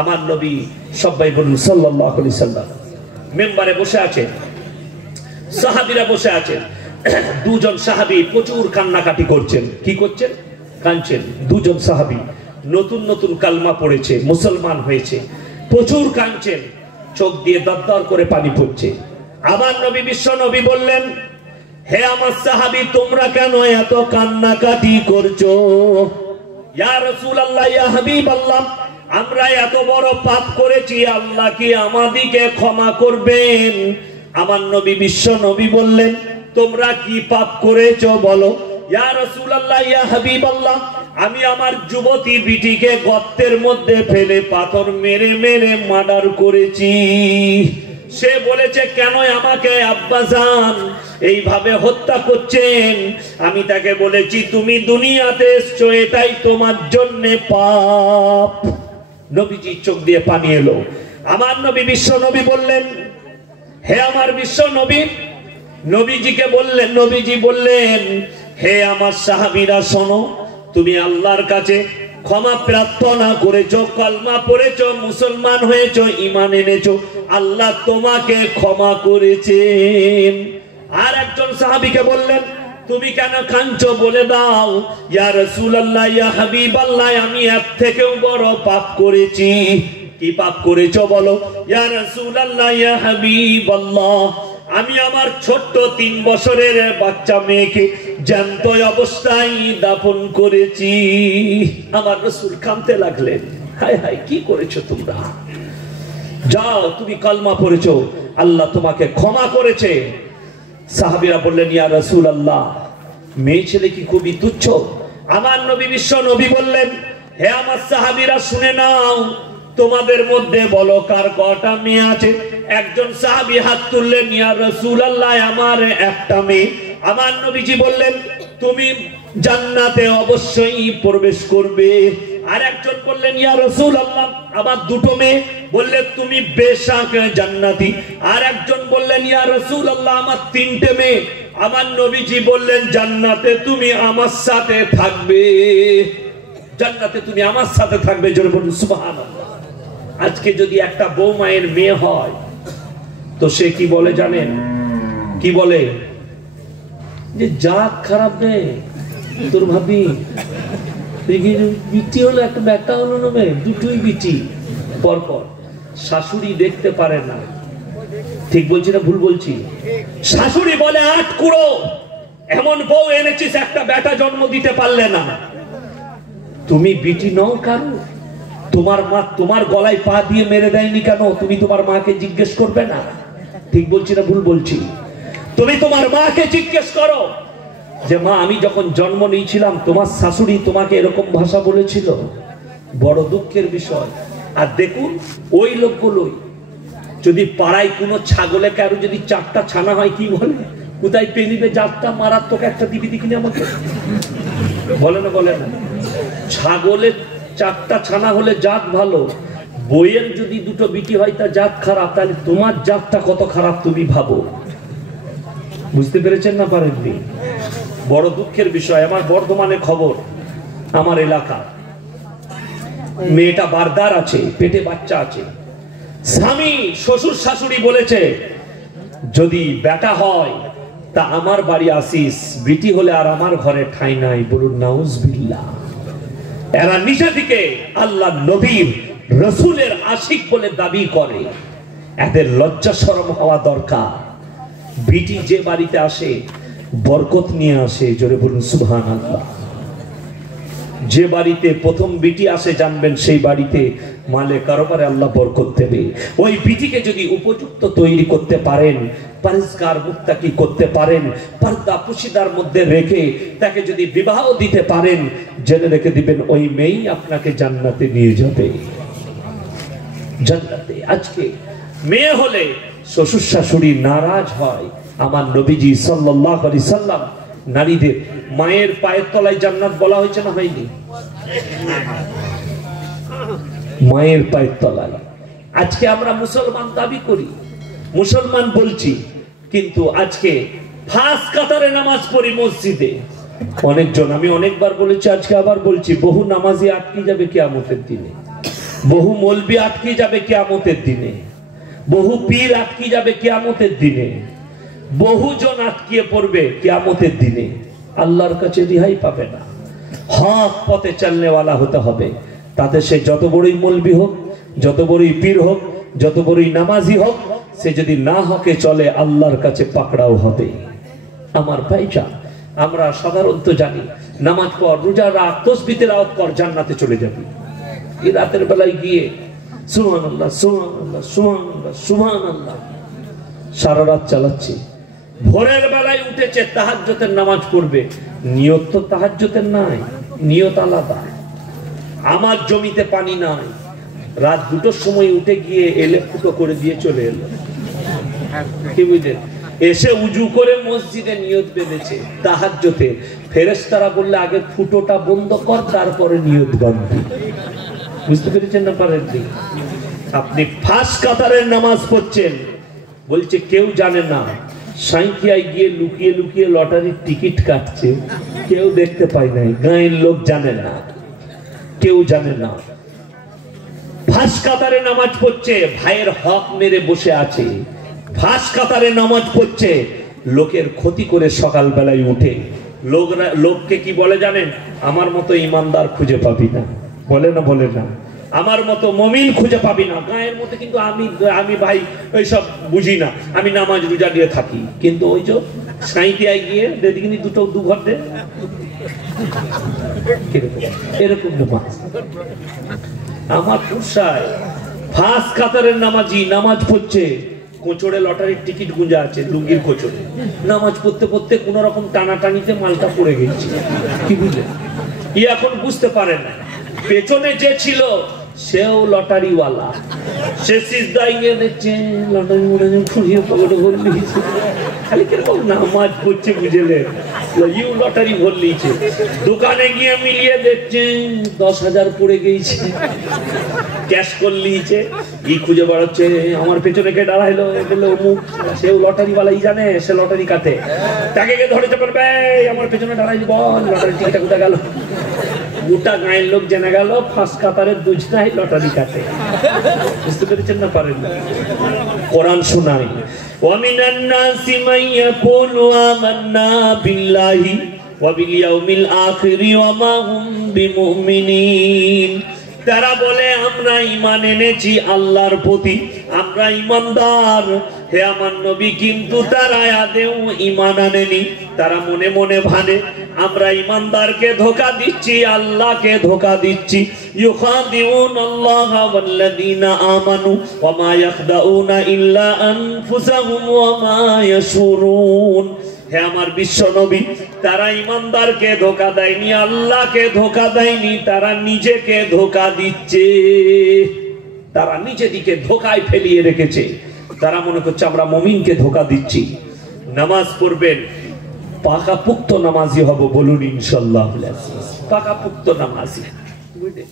আমার নবী সবাই বলুন সাল্লাল্লাহু আলাইহি সাল্লাম মেম্বারে বসে আছেন, সাহাবীরা বসে আছেন। দুজন সাহাবী প্রচুর কান্নাকাটি করছেন। কি করছেন? কাঁদছেন। দুজন সাহাবী নতুন নতুন কালমা পড়েছে, মুসলমান হয়েছে, প্রচুর কাঁদছেন, চোখ দিয়ে দরদর করে পানি পড়ছে। আমার নবী বিশ্ব নবী বললেন, হে আমার সাহাবী, তোমরা কেন এত কান্নাকাটি করছো? ইয়া রাসূলুল্লাহ, ইয়া হাবিবাল্লাহ, আমরা এত বড় পাপ করেছি, আল্লাহ কি আমাদেরকে ক্ষমা করবেন? আমার নবী বিশ্ব নবী বললেন, তোমরা কি পাপ করেছো বলো? ইয়া রাসূলুল্লাহ, ইয়া হাবিবাল্লাহ, আমি আমার যুবতী বিটিকে গর্তের মধ্যে ফেলে পাথর মেরে মেরে মার্ডার করেছি। সে বলেছে, কেন আমাকে আব্বাজান এইভাবে হত্যা করছেন? আমি তাকে বলেছি, তুমি দুনিয়াতে এসছো, এটাই তোমার জন্য পাপ। নবীজি চোখ দিয়ে পানি এলো। আমার নবী বিশ্ব নবী বললেন, হে আমার বিশ্ব নবী, নবীজিকে বললেন, নবীজি বললেন, হে আমার সাহাবীরা শোনো, তুমি আল্লাহর কাছে ক্ষমা প্রার্থনা করেছো, কালমা পড়েছো, মুসলমান হয়েছো, ঈমান এনেছো, আল্লাহ তোমাকে ক্ষমা করেছেন। আর একজন সাহাবীকে বললেন, তুমি কেন কাঁদছো বলে দাও। ইয়া রাসূলুল্লাহ, ইয়া হাবিবাল্লাহ, আমি এর থেকেও বড় পাপ করেছি। কি পাপ করেছো বলো? ইয়া রাসূলুল্লাহ, ইয়া হাবিবাল্লাহ, আমি আমার ছোট্ট 3 বছরের বাচ্চা মেয়েকে জ্যান্ত অবস্থায় দাফন করেছি। আমার রাসূল কাঁদতে লাগলেন, হায় হায়, কি করেছো তোমরা? যাও, তুমি কালমা পড়েছো, আল্লাহ তোমাকে ক্ষমা করেছে। সাহাবীরা বললেন, ইয়া রাসূলুল্লাহ, মেয়ে ছেলে কি খুবই তুচ্ছ? আমার নবী বিশ্ব নবী বললেন, হে আমার সাহাবীরা শুনে নাও, তোমাদের মধ্যে বলো কার কটা মেয়ে আছে? একজন সাহাবী হাত তুললেন, ইয়া রাসূলুল্লাহ, আমার একটা মেয়ে। আমার নবীজি বললেন, তুমি জান্নাতে অবশ্যই প্রবেশ করবে। আর একজন বললেন, ইয়া রাসূলুল্লাহ, আমার 2টো মেয়ে। বললেন, তুমি বেশক জান্নাতি। আর একজন বললেন, ইয়া রাসূলুল্লাহ, আমার 3টে মেয়ে। আমার নবীজি বললেন, জান্নাতে তুমি আমার সাথে থাকবে, জান্নাতে তুমি আমার সাথে থাকবে। জোরে বলুন সুবহানাল্লাহ। আজকে যদি একটা বউ মায়ের মেয়ে হয়, তো সে কি বলে জানেন? কি বলে? যে জাত খারাপ নেই তোর ভাবি, বিটি হলো একটা ব্যাটা হলো না, মেয়ে দুটোই বিটি পরপর। শাশুড়ি দেখতে পারে না। ঠিক বলছি না ভুল বলছি? শাশুড়ি বলে, 8 কুড়ো এমন বউ এনেছিস, একটা ব্যাটা জন্ম দিতে পারলে না। তুমি বিটি নও কারো? তোমার মা তোমার গলায় পা দিয়ে মেরে দেয়নি কেন? তুমি তোমার মাকে জিজ্ঞেস করবে না? ঠিক বলছি না ভুল বলছি? তুমি তোমার মাকে জিজ্ঞেস করো যে, মা, আমি যখন জন্ম নিয়েছিলাম তোমার শাশুড়ি তোমাকে এরকম ভাষা বলেছিল? বড় দুঃখের বিষয়। আর দেখুন, ওই লোকগুলোই যদি পাড়ায় কোনো ছাগলে কারো যদি 4টা ছানা হয়, কি বলে? কোথায় পেলিবে জাতটা, মারাত্মক একটা দিবি দেখিনি আমাকে, বলে না? বলে না? ছাগলের 4টা ছানা হলে জাত ভালো, বইয়ের যদি 2টো বিটি হয় তা জাত খারাপ, তাহলে তোমার জাতটা কত খারাপ তুমি ভাবো। বুঝতে পেরেছেন না পারেননি? বড় দুঃখের বিষয়। আমার বর্ধমানে খবর, আমার এলাকা, মেয়েটা বারদার আছে, পেটে বাচ্চা আছে। স্বামী শ্বশুর শাশুড়ি বলেছে, যদি বেটা হয় তা আমার বাড়ি আসিস, বিটি হলে আর আমার ঘরে ঠাঁই নাই। বলুন নাউজুবিল্লাহ। এরা নিজে থেকে আল্লাহ নবীর রাসূলের আশিক বলে দাবি করে। এদের লজ্জা শরম হওয়া দরকার। বিটি যে বাড়িতে আসে বরকত নিয়ে আসে। জোরে বলুন সুবহানাল্লাহ। যে বাড়িতে প্রথম বিটি আসে, জানবেন সেই বাড়িতে মালে কারবারে আল্লাহ বরকত দেবে। ওই বিটিকে যদি উপযুক্ত তৈরি করতে পারেন, পরিষ্কার মুত্তাকি করতে পারেন, পর্দা পুশিদার মধ্যে রেখে তাকে যদি বিবাহ দিতে পারেন, জেনে রেখে দিবেন ওই মেয়েই আপনাকে জান্নাতে নিয়ে যাবে। জান্নাতে। আজকে মেয়ে হলে শ্বশুর শাশুড়ি নারাজ হয়। আমার নবীজি সাল্লাল্লাহু আলাইহি সাল্লাম নারীদের মায়ের পায়ের তলায় জান্নাত বলা হয়েছে না হয়নি? মায়ের পায়ের তলায়। আজকে আমরা মুসলমান দাবি করি, মুসলমান বলছি, কিন্তু আজকে ফাঁস কাতারে নামাজ পড়ি মসজিদে। অনেকজন, আমি অনেকবার বলেছি, আজকে আবার বলছি, বহু নামাজি আটকে যাবে কিয়ামতের দিনে। বহু মৌলবি আটকে যাবে কিয়ামতের দিনে, বহু পীর আটকে যাবে কিয়ামতের দিনে, বহুজন আটকিয়ে পড়বে কিয়ামতের দিনে, আল্লাহর কাছে রিহাই পাবে না। হক পথে চলনেওয়ালা হতে হবে। তাতে সে যত বড়ই মৌলবি হোক, যত বড়ই পীর হোক, যত বড়ই নামাজি হোক, সে যদি না হকে চলে আল্লাহর কাছে পাকড়াও হবে। আমার ভাইরা, আমরা সাধারণত জানি নামাজ পড়, রোজা রাখ, তাসবিহ তেলাওয়াত কর, জান্নাতে চলে যাবি। এই রাতের বেলায় গিয়ে সুবহানাল্লাহ সুবহানাল্লাহ সুবহানাল্লাহ সুবহানাল্লাহ সারা রাত চালাচ্ছি, ভোরের বেলায় উঠেছে তাহাজ্জুদের নামাজ পড়বে, নিয়ত তো তাহাজ্জুদের নাই, নিয়ত আলাদা। আমার জমিতে পানি নাই, রাত 2টোর সময় উঠে গিয়ে এলে ফুটো করে দিয়ে চলে এলো, কি বুঝলেন? এসে উজু করে মসজিদে নিয়ত বেঁধেছে তাহাজ্জুদে। ফেরেশতারা বললে আগে ফুটোটা বন্ধ কর, তারপরে নিয়ত বাঁধবি। বুঝতে পেরেছেন না পারেননি? আপনি ফাঁস কাতারের নামাজ পড়ছেন, বলছে কেউ জানে না, সাঁইকিয়ায় গিয়ে লুকিয়ে লুকিয়ে লটারির টিকিট কাটছে, কেউ দেখতে পায় নাই, গাঁয়ের লোক জানে না, কেউ জানে না। ফাঁস কাতারে নামাজ পড়ছে, ভাইয়ের হক মেরে বসে আছে। ফাঁস কাতারে নামাজ পড়ছে, লোকের ক্ষতি করে সকাল বেলায় উঠে। লোককে কি বলে জানেন? আমার মতো ইমানদার খুঁজে পাবি না, বলে না? বলে না, আমার মতো মুমিন খুঁজে পাবি না। গায়ের মধ্যে কিন্তু আমি ভাই ওইসব বুঝি না, আমি নামাজ রোজা দিয়ে থাকি, কিন্তু ওই যে সাঁইকিয়ায় গিয়ে দেখিনি দু ঘর দে, এরকম নামাজ আমার পোষায়। ফাঁস কাতারের নামাজি নামাজ পড়ছে, কোচড়ে লটারির টিকিট গুঁজা আছে লুঙ্গির কোচড়ে, নামাজ পড়তে পড়তে কোন রকম টানাটানিতে মালটা পড়ে গেছে, কি বুঝলে? ই এখন বুঝতে পারে না, পেছনে যে ছিল সেও লটারিওয়ালা, সে সিজদায় গিয়ে দেখছে লটারি মনে ফুরিয়ে পকেটে ভরে নিয়েছে, খালি কিরকম নামাজ পড়ছে বুঝলে, ইউ লটারি ভরে নিয়েছে। দোকানে গিয়ে মিলিয়ে দেখছে 10,000 পড়ে গেছে, ক্যাশ করে নিয়েছে। ই খুঁজে বেড়াচ্ছে আমার পেছনে কে দাঁড়াইলো, বললো অমুক, সেও লটারিওয়ালাই জানে, সে লটারি কাটে, তাকে কে ধরেছে পারবে, আমার পেছনে দাঁড়াই, বল লটারি টিকিটটা কোথায় গেল? গোটা গায়ের লোক জেনে গেল ফাঁস কাতারের দুজনাই লটারি কাটে। বুঝতে পেরেছেন না পারেন? কোরআন শোনাই, ওয়ামিনান নাসি মান ইয়াকুলু আমান্না বিল্লাহি ওয়া বিল ইয়াউমিল আখিরি ওয়া মা হুম বিমুমিনিন। তারা বলে আমরা ঈমান এনেছি আল্লাহর প্রতি, আমরা ঈমানদার হে আমার নবী, কিন্তু তারা আদেও ঈমান আনেনি। তারা মনে মনে ভানে আমরা ঈমানদারকে ধোঁকা দিচ্ছি, আল্লাহকে ধোঁকা দিচ্ছি। ইউখাদিউনাল্লাহা ওয়াল্লাযীনা আমানু ওয়া মা ইয়াখদাউনা ইল্লা আনফুসাহুম ওয়া মা ইয়াশউরুন। হে আমার বিশ্ব নবী, তারা ঈমানদারকে ধোঁকা দেয়নি, আল্লাহকে ধোঁকা দেয়নি, তারা নিজেকে ধোঁকা দিচ্ছে। তারা নিজেদিকে ধোঁকায় ফেলিয়ে রেখেছে। তারা মনে করছে আমরা মুমিনকে ধোঁকা দিচ্ছি। নামাজ পড়বেন, পাকাপোক্ত নামাজি হব, বলুন ইনশাআল্লাহ। পাকাপোক্ত নামাজি, বুঝলেন?